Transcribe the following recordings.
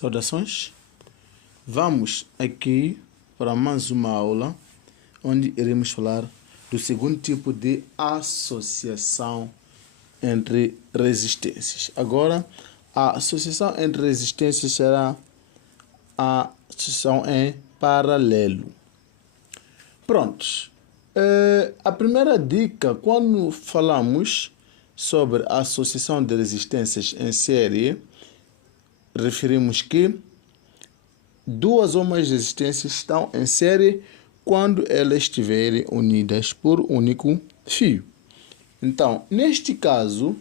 Saudações! Vamos aqui para mais uma aula onde iremos falar do segundo tipo de associação entre resistências. Agora, a associação entre resistências será a associação em paralelo. Prontos. A primeira dica, quando falamos sobre a associação de resistências em série, referimos que duas ou mais resistências estão em série quando elas estiverem unidas por único fio. Então, neste caso,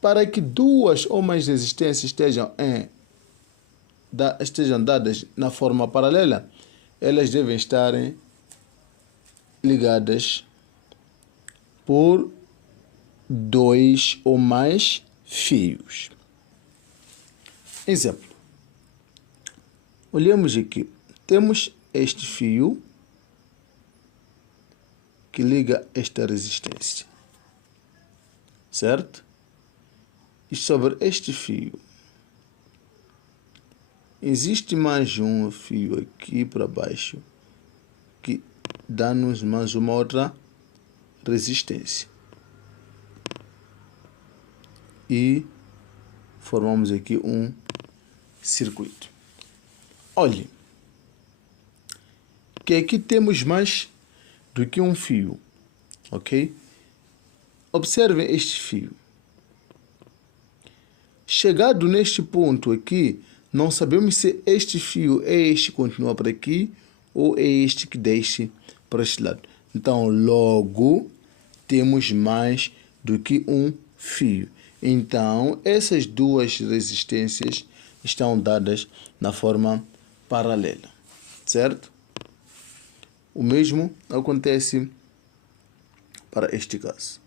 para que duas ou mais resistências estejam dadas na forma paralela, elas devem estar ligadas por dois ou mais fios. Exemplo. Olhamos aqui. Temos este fio que liga esta resistência. Certo? E sobre este fio existe mais um fio aqui para baixo que dá-nos mais uma outra resistência. E formamos aqui um circuito. Olhe, que aqui temos mais do que um fio, ok? Observe este fio. Chegado neste ponto aqui, não sabemos se este fio é este que continua para aqui ou é este que desce para este lado. Então, logo, temos mais do que um fio. Então, essas duas resistências estão dadas na forma paralela, certo? O mesmo acontece para este caso.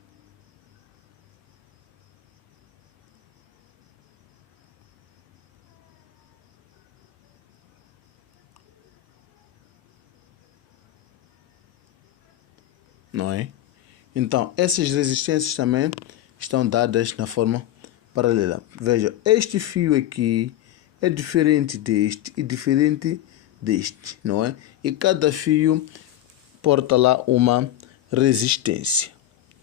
Não é? Então, essas resistências também estão dadas na forma paralela. Veja, este fio aqui é diferente deste e diferente deste, não é? E cada fio porta lá uma resistência,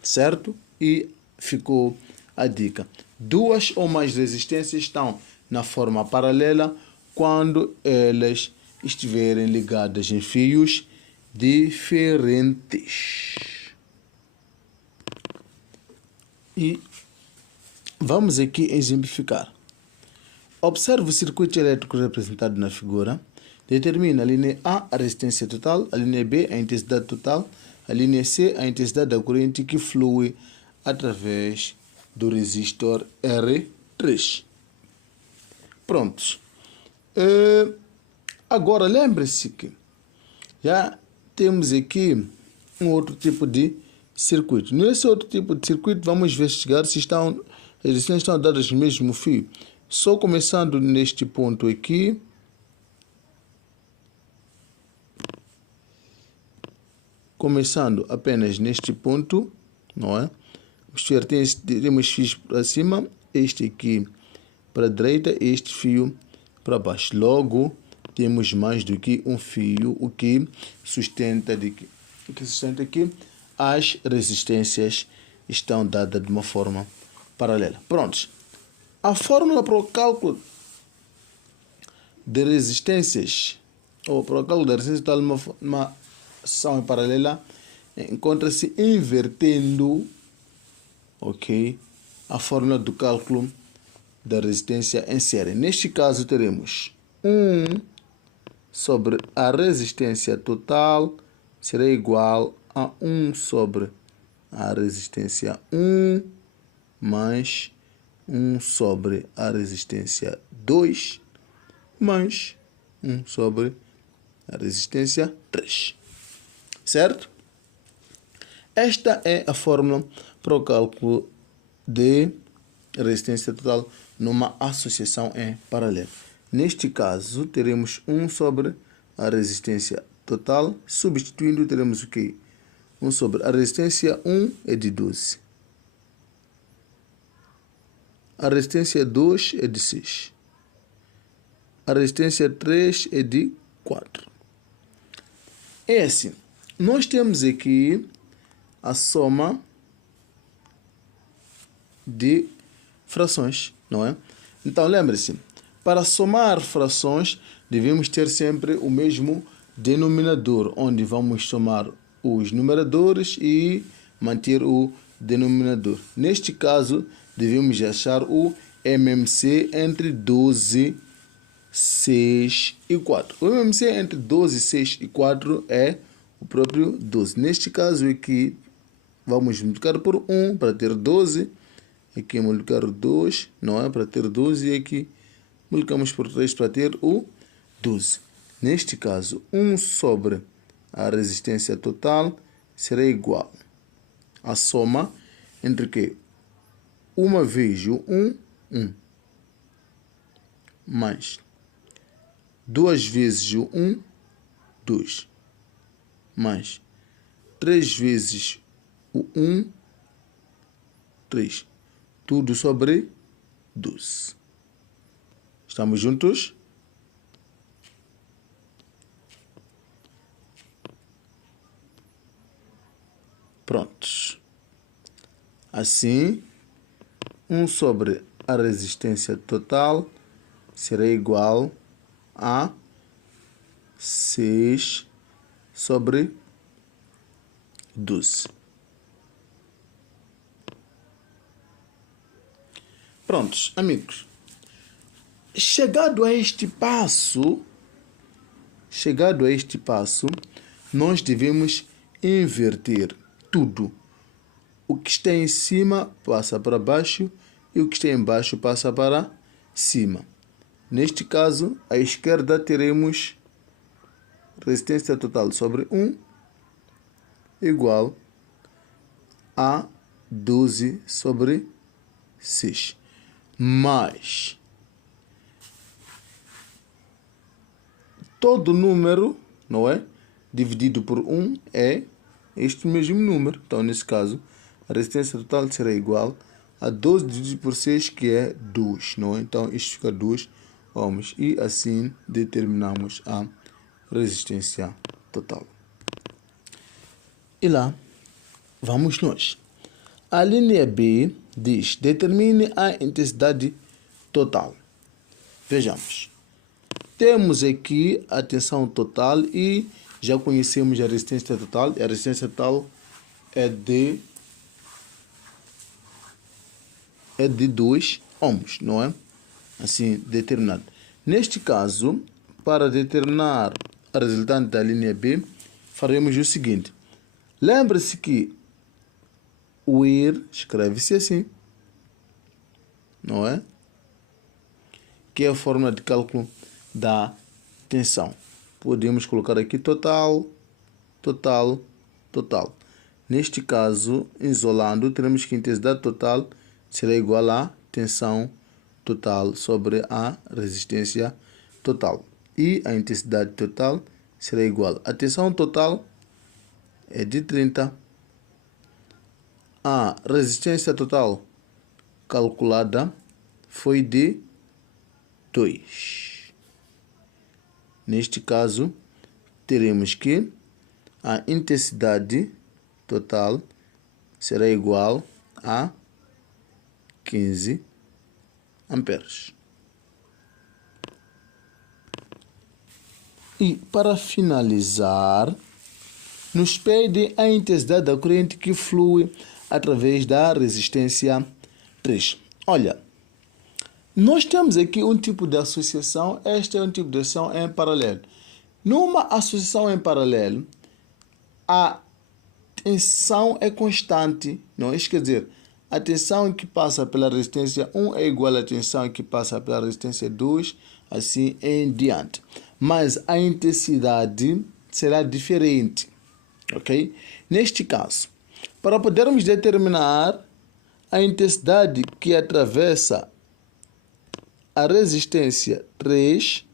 certo? E ficou a dica. Duas ou mais resistências estão na forma paralela quando elas estiverem ligadas em fios diferentes. E vamos aqui exemplificar. Observe o circuito elétrico representado na figura. Determina a linha A a resistência total, a linha B a intensidade total, a linha C a intensidade da corrente que flui através do resistor R3. Prontos. Agora lembre-se que já temos aqui um outro tipo de circuito. Nesse outro tipo de circuito vamos investigar se as resistências estão dadas no mesmo fio. Só começando neste ponto aqui. Começando apenas neste ponto, não é? Temos fios para cima, este aqui para a direita, este fio para baixo. Logo, temos mais do que um fio, o que sustenta aqui. As resistências estão dadas de uma forma paralela. Prontos. A fórmula para o cálculo de resistências, ou para o cálculo da resistência total numa associação em paralela, encontra-se invertendo, ok, a fórmula do cálculo da resistência em série. Neste caso, teremos 1 sobre a resistência total será igual a 1 sobre a resistência 1 mais 1 sobre a resistência 2 mais 1 sobre a resistência 3. Certo? Esta é a fórmula para o cálculo de resistência total numa associação em paralelo. Neste caso, teremos 1 sobre a resistência total. Substituindo, teremos o quê? 1 sobre a resistência 1 é de 12. A resistência 2 é de 6. a resistência 3 é de 4. É assim, nós temos aqui a soma de frações, não é? Então, lembre-se, para somar frações, devemos ter sempre o mesmo denominador, onde vamos somar os numeradores e manter o denominador. Neste caso, devemos achar o MMC entre 12, 6 e 4. O MMC entre 12, 6 e 4 é o próprio 12. Neste caso aqui, vamos multiplicar por 1 para ter 12. Aqui multiplicar 2, não é? Para ter 12. E aqui multiplicamos por 3 para ter o 12. Neste caso, 1 sobre a resistência total será igual à soma entre que? Uma vez o 1, 1. Mais 2 vezes o 1, 2. Mais 3 vezes o 1, 3. Tudo sobre 12. Estamos juntos? Prontos. Assim, 1 sobre a resistência total será igual a 6 sobre 12. Prontos, amigos. Chegado a este passo, nós devemos inverter tudo. O que está em cima passa para baixo e o que está embaixo passa para cima. Neste caso, à esquerda teremos resistência total sobre 1 igual a 12 sobre 6. Mais todo número, não é? Dividido por 1 é este mesmo número. Então, nesse caso, a resistência total será igual a 12 dividido por 6, que é 2, não é? Então, isto fica 2 ohms. E assim determinamos a resistência total. E lá vamos nós. A linha B diz: determine a intensidade total. Vejamos. Temos aqui a tensão total e já conhecemos a resistência total. A resistência total é de 2 ohms, não é? Assim determinado. Neste caso, para determinar a resultante da linha B, faremos o seguinte. Lembre-se que o IR escreve-se assim, não é? Que é a fórmula de cálculo da tensão. Podemos colocar aqui total, total, total. Neste caso, isolando, teremos que a intensidade total será igual à tensão total sobre a resistência total. E a intensidade total será igual. A tensão total é de 30. A resistência total calculada foi de 2. Neste caso, teremos que a intensidade total será igual a 15 amperes. E para finalizar, nos pede a intensidade da corrente que flui através da resistência 3. Olha, nós temos aqui um tipo de associação. Este é um tipo de associação em paralelo. Numa associação em paralelo, a tensão é constante, não é? Isso quer dizer, a tensão que passa pela resistência 1 é igual à tensão que passa pela resistência 2, assim em diante. Mas a intensidade será diferente, ok? Neste caso, para podermos determinar a intensidade que atravessa a resistência 3,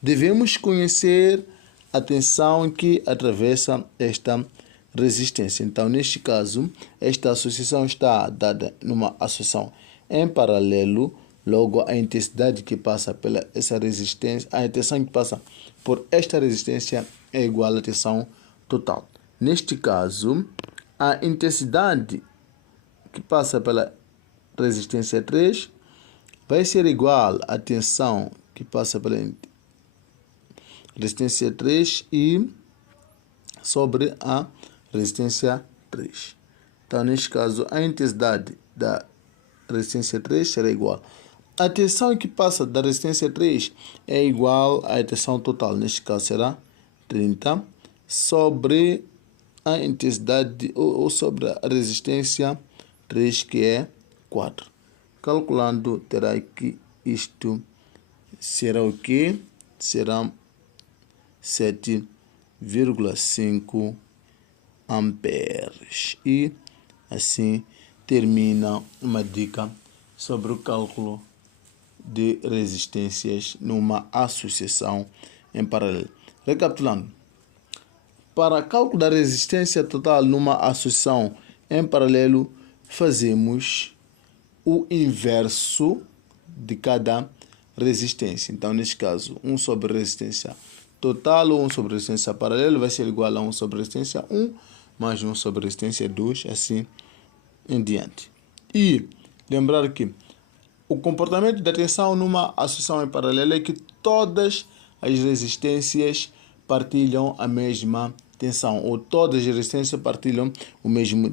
devemos conhecer a tensão que atravessa esta resistência. Então, neste caso, esta associação está dada numa associação em paralelo, Logo, a intensidade que passa pela essa resistência, a tensão que passa por esta resistência é igual à tensão total. Neste caso, a intensidade que passa pela resistência 3 vai ser igual à tensão que passa pela resistência 3 e sobre a resistência 3. Então, neste caso, a intensidade da resistência 3 será igual. A tensão que passa da resistência 3 é igual à tensão total. Neste caso, será 30 sobre a intensidade ou sobre a resistência 3, que é 4. Calculando, terá que isto será o que? Será 7,5 amperes. E assim termina uma dica sobre o cálculo de resistências numa associação em paralelo. Recapitulando, para cálculo da resistência total numa associação em paralelo, fazemos o inverso de cada resistência. Então, neste caso, 1 sobre resistência total ou 1 sobre resistência paralela vai ser igual a 1 sobre resistência 1 mais 1 sobre resistência 2, assim em diante. E lembrar que o comportamento da tensão numa associação em paralelo é que todas as resistências partilham a mesma tensão, ou todas as resistências partilham a mesma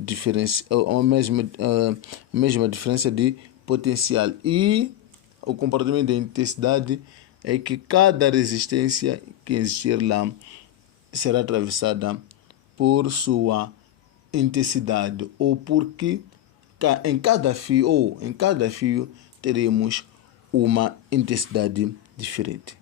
diferença de potencial. E o comportamento da intensidade é que cada resistência que existir lá será atravessada por sua intensidade, ou porque em cada fio teremos uma intensidade diferente.